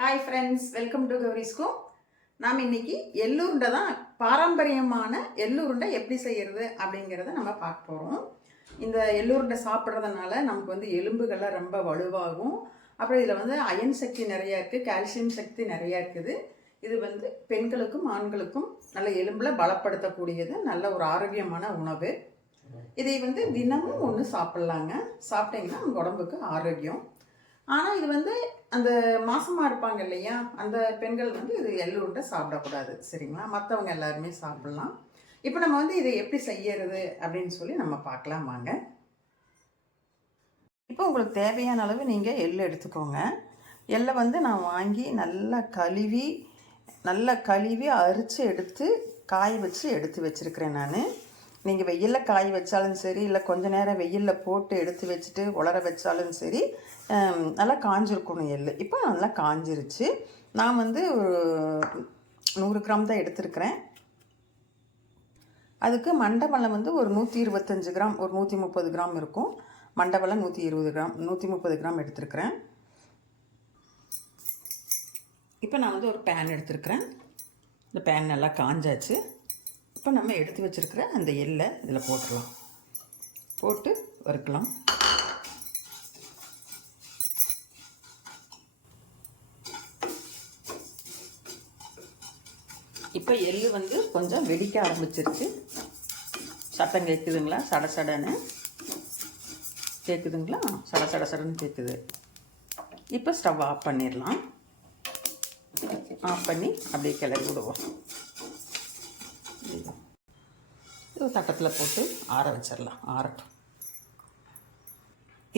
Hi friends, welcome to கௌரிஸ்கோம். நாம் இன்னைக்கு எள்ளுருண்டை தான் பாரம்பரியமான எள்ளுருண்டை எப்படி செய்கிறது அப்படிங்கிறத நம்ம பார்க்க போகிறோம். இந்த எள்ளுருண்டை சாப்பிட்றதுனால நமக்கு எலும்புகள்லாம் ரொம்ப வலுவாகும். அப்புறம் இதில் அயன் சக்தி நிறையா இருக்குது, கால்சியம் சக்தி நிறையா இருக்குது. இது பெண்களுக்கும் ஆண்களுக்கும் நல்ல எலும்பில் பலப்படுத்தக்கூடியது, நல்ல ஒரு ஆரோக்கியமான உணவு. இதை தினமும் ஒன்று சாப்பிட்லாங்க. சாப்பிட்டீங்கன்னா உங்கள் உடம்புக்கு ஆரோக்கியம். ஆனால் இது அந்த மாசமாக இருப்பாங்க இல்லையா, அந்த பெண்கள் இது எள்ளுருண்டை சாப்பிடக்கூடாது, சரிங்களா? மற்றவங்க எல்லாருமே சாப்பிட்லாம். இப்போ நம்ம இதை எப்படி செய்யறது அப்படின்னு சொல்லி நம்ம பார்க்கலாம் வாங்க. இப்போ உங்களுக்கு தேவையான அளவு நீங்கள் எள்ளு எடுத்துக்கோங்க. எள்ளை நான் வாங்கி நல்லா கழுவி அரித்து எடுத்து காய வச்சு எடுத்து வச்சுருக்கிறேன். நான் நீங்கள் வெயிலில் காய வச்சாலும் சரி, இல்லை கொஞ்சம் நேரம் வெயிலில் போட்டு எடுத்து வச்சுட்டு உலர வச்சாலும் சரி, நல்லா காஞ்சிருக்கணும் எள். இப்போ நல்லா காஞ்சிருச்சு. நான் ஒரு 100 கிராம் தான் எடுத்துருக்கிறேன். அதுக்கு மண்டவெல்லம் ஒரு 125 கிராம், ஒரு 130 கிராம் இருக்கும். மண்டவெல்லம் 120 கிராம், 130 கிராம் எடுத்துருக்கிறேன். இப்போ நான் ஒரு பேன் எடுத்துருக்கிறேன். இந்த பேன் நல்லா காஞ்சாச்சு. இப்போ நம்ம எடுத்து வச்சுருக்கிற அந்த எள்ளை இதில் போட்டுடலாம். போட்டு வறுக்கலாம். இப்போ எள்ளு கொஞ்சம் வெடிக்க ஆரம்பிச்சிருச்சு. சத்தம் கேட்குதுங்களா? சடன்னு கேட்குதுங்களா? சடன்னு கேட்குது. இப்போ ஸ்டவ் ஆஃப் பண்ணிடலாம். ஆஃப் பண்ணி அப்படியே கிளறி விடுவோம். தட்டத்தில் போட்டு ஆற வச்சிடலாம். ஆறட்டும்.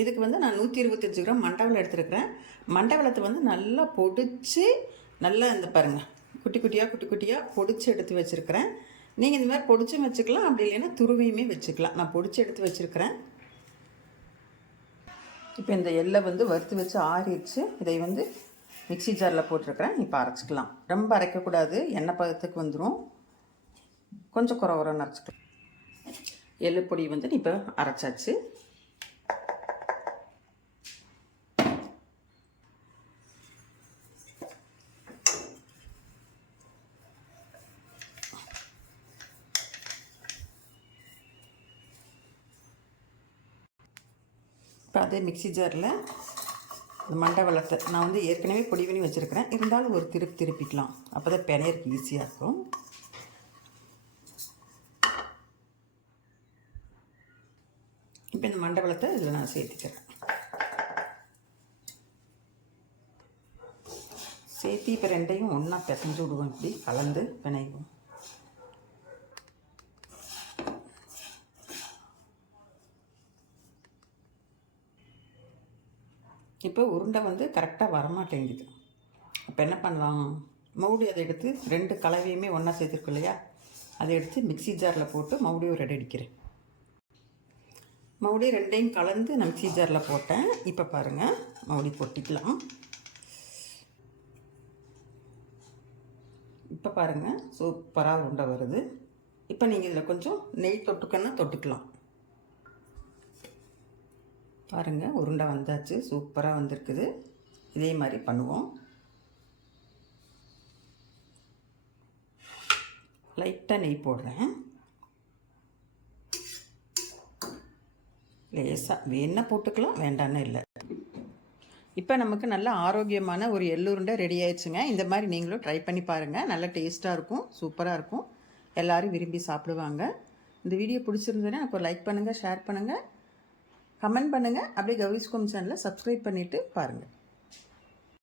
இதுக்கு நான் 125 கிராம் மண்டவெல்லம் எடுத்துருக்கிறேன். மண்டவெல்லத்தை நல்லா பொடிச்சு, நல்லா இந்த பாருங்கள், குட்டி குட்டியாக பொடிச்சு எடுத்து வச்சுருக்கிறேன். நீங்கள் இந்த மாதிரி பொடிச்சும் வச்சுக்கலாம், அப்படி இல்லைன்னா துருவியுமே வச்சுக்கலாம். நான் பொடிச்சு எடுத்து வச்சுருக்கிறேன். இப்போ இந்த எள்ளை வறுத்து வச்சு ஆறிடுச்சு. இதை மிக்சி ஜாரில் போட்டிருக்கிறேன். இப்போ அரைச்சிக்கலாம். ரொம்ப அரைக்கக்கூடாது, எண்ணெய் பதத்துக்கு வந்துடும். கொஞ்சம் குறவரன்னு அரைச்சிக்கலாம். எள்ளு பொடி இப்போ அரைச்சாச்சு. இப்போ அதே மிக்சி ஜாரில் இந்த மண்டவெல்லத்தை நான் ஏற்கனவே பொடி பண்ணி வச்சுருக்கிறேன். இருந்தாலும் ஒரு திருப்பிக்கலாம். அப்போ தான் பிணையருக்கு ஈஸியாக இருக்கும். இப்போ இந்த மண்டவெல்லத்தை இதில் நான் சேர்த்துக்கிறேன். சேர்த்து இப்போ ரெண்டையும் ஒன்றா பிசைஞ்சு விடுவோம். இப்படி கலந்து பிணைவோம். இப்போ உருண்டை கரெக்டாக வரமாட்டேங்குது. அப்போ என்ன பண்ணலாம்? மறுபடியும் அதை எடுத்து 2 கலவையுமே ஒன்றா சேர்த்துருக்கு இல்லையா, அதை எடுத்து மிக்சி ஜாரில் போட்டு மறுபடியும் ரெடி அடிக்கிறேன். மறுபடியும் 2ஐயும் கலந்து நான் மிக்சி ஜாரில் போட்டேன். இப்போ பாருங்கள், மறுபடியும் கொட்டிக்கலாம். இப்போ பாருங்கள், சூப்பராக உருண்டை வருது. இப்போ நீங்கள் இதில் கொஞ்சம் நெய் தொட்டுக்கலாம். பாருங்கள், உருண்டை வந்தாச்சு, சூப்பராக வந்திருக்குது. இதே மாதிரி பண்ணுவோம். லைட்டாக நெய் போடுறேன். லேசாக வேணா போட்டுக்கலாம், வேண்டான்னு இல்லை. இப்போ நமக்கு நல்ல ஆரோக்கியமான ஒரு எள்ளுருண்டை ரெடி ஆயிடுச்சுங்க. இந்த மாதிரி நீங்களும் ட்ரை பண்ணி பாருங்கள். நல்ல டேஸ்ட்டாக இருக்கும், சூப்பராக இருக்கும். எல்லோரும் விரும்பி சாப்பிடுவாங்க. இந்த வீடியோ பிடிச்சிருந்ததுன்னா எனக்கு ஒரு லைக் பண்ணுங்கள், ஷேர் பண்ணுங்கள், கமெண்ட் பண்ணுங்கள். அப்படியே கௌரிஸ்கோம் சேனலை சப்ஸ்கிரைப் பண்ணிவிட்டு பாருங்கள்.